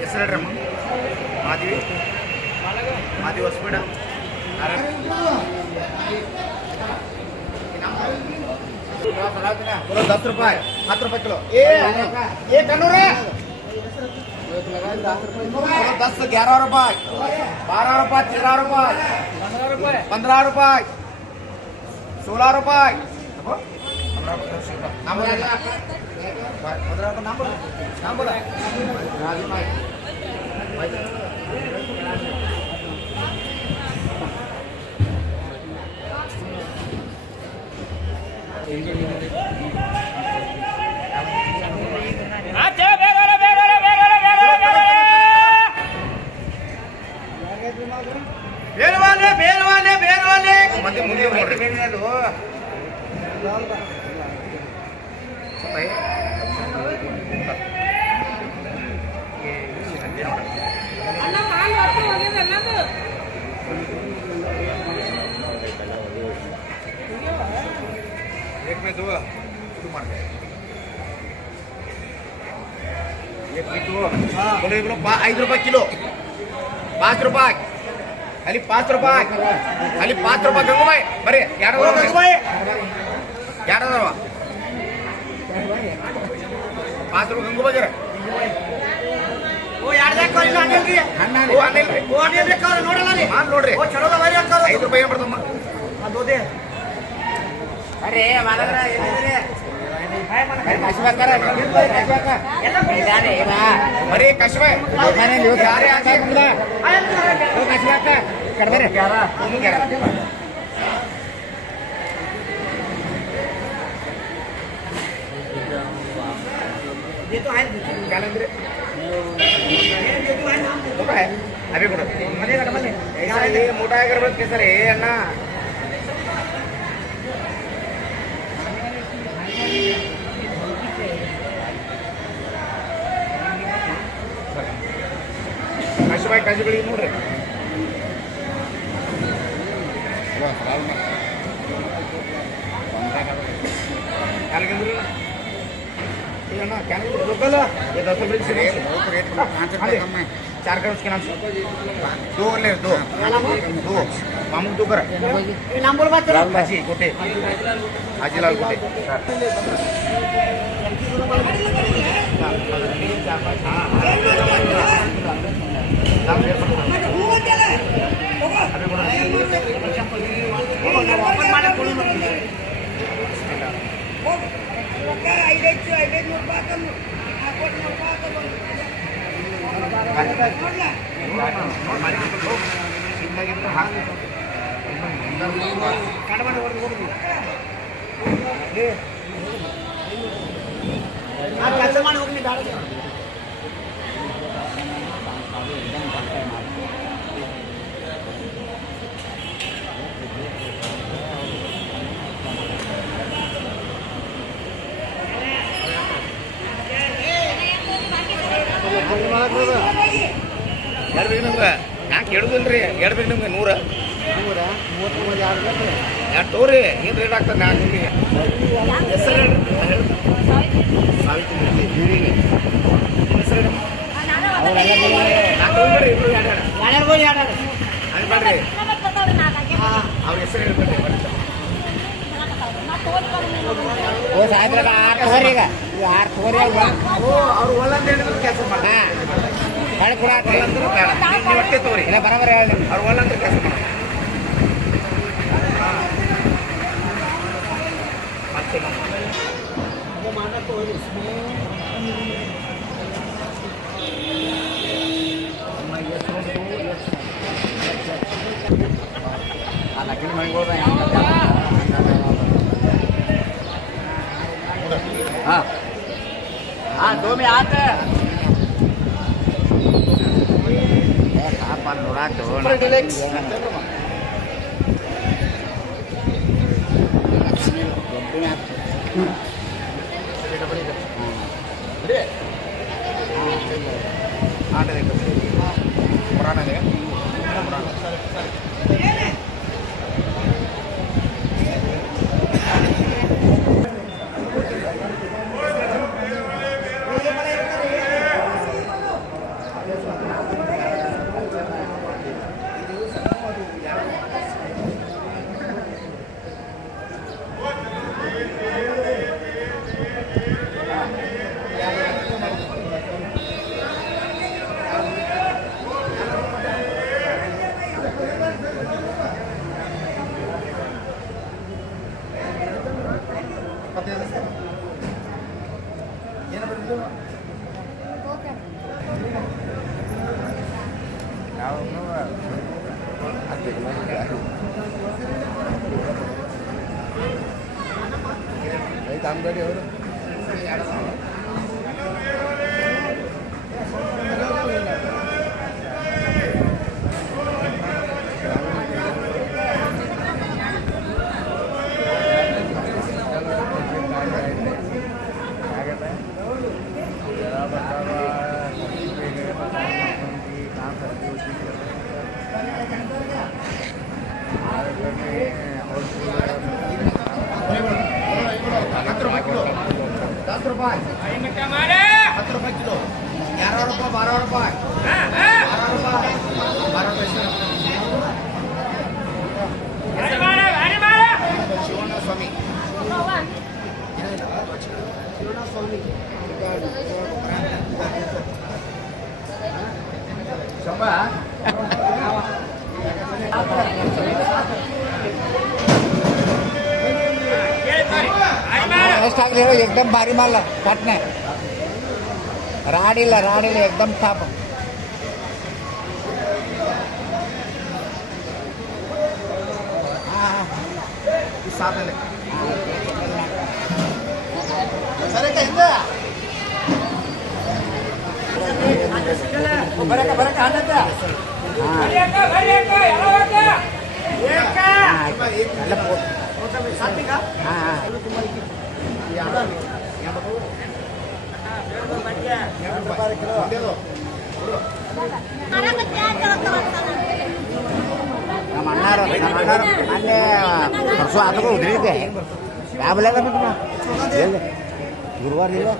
ಹೆಸರಮ್ಮ ಮಾಧವಿ ಮಾಧವಿ ಹೊಸಬೇಡ 10 रुपये 7 रुपये किलो ये कन्नूर 10 11 रुपये 12 रुपये 13 रुपये 15 रुपये 16 रुपये मंदिर मुझे एक में दो बोले 5 रुपये किलो 5 रुपये खाली 5 रुपये खाली 5 रुपये गंगूबाई बरे 11 रुपये 5 रुपये गंगूबाई जरा ನೋಡ್ರಿ 5 ರೂಪಾಯಿ ಬರ್ತಮ್ಮ ಅರೆ ಬರೀ ಕಶ್ವ ಕಡ್ದಾರೆ अभी मोटा अगरबत्ती कैसा रे अन्ना कशुबाई कशुबड़ी नोड्री लोकल ये 10 रुपये से चार कर उसके नाम से 2 ले 2 मामू 2 कर नाम बोल बात हाजी कोटे हाजी लाल कोटे ಯಾಕೆ ಹೇಳುದಿಲ್ರಿ 2 ಬೇಕು ನಿಮ್ಗೆ 100 100 30 2 ಎರಡು ತೋರಿ ಏನು ರೇಟ್ ಆಗ್ತದೆ ನಾಲ್ಕು ನಿಮಗೆ ಹೆಸರು ಹೇಳ್ರಿ ಸಾವಿತ್ರಿ ಇವರಿಗೆ ಹೆಸರು ನಾಲ್ಕು ಬರ್ರಿ ಇಬ್ರು ಎರಡು ಅದು ಬೇಡ್ರಿ ಅವ್ರ ಹೆಸರು ಹೇಳ್ಬೇಡ್ರಿ ಬರ್ರಿ ಸಾಯಂಕಾಲ 6 ತೋರಿ ಈಗ 6 ತೋರಿ ಅವ್ರು ಒಳ್ಳಂತ ಹೇಳಿದ್ರು ಕೆಲಸ ಮಾಡಿ ಹೇಳಿ ಕೂಡ ಒಳ್ಳಂದ್ರು ಬೇಡ ನೀವು ಒಟ್ಟೆ ತೋರಿ ಇಲ್ಲ ಬರೋಬರ ಹೇಳಿ ಅವ್ರು ಒಳ್ಳಂದ್ರೆ ಕೆಲಸ ಮಾಡಿ ಮತ್ತೆ ಲಕ್ಷ್ಮಿ ಮನೆಗೋದ हाँ हाँ 2 में आते apa nurat tuh ada deh Murana deh काम करिए और ₹10 ₹10 kilo. 11 rupiah, 12 rupiah. 12 rupiah. 12 rupiah. Shivana Swami. Shivana Swami. Coba. एकदम भारी माल काटणे राडीला एकदम ठाप ನಮ್ಮ ಅಣ್ಣಾರು ಮೊನ್ನೆ ಪರಸು ಆದರೂ ಉದ್ರಿದೆ ಯಾವ ಬೆಲೆ ಗುರುವಾರ ಇಲ್ಲ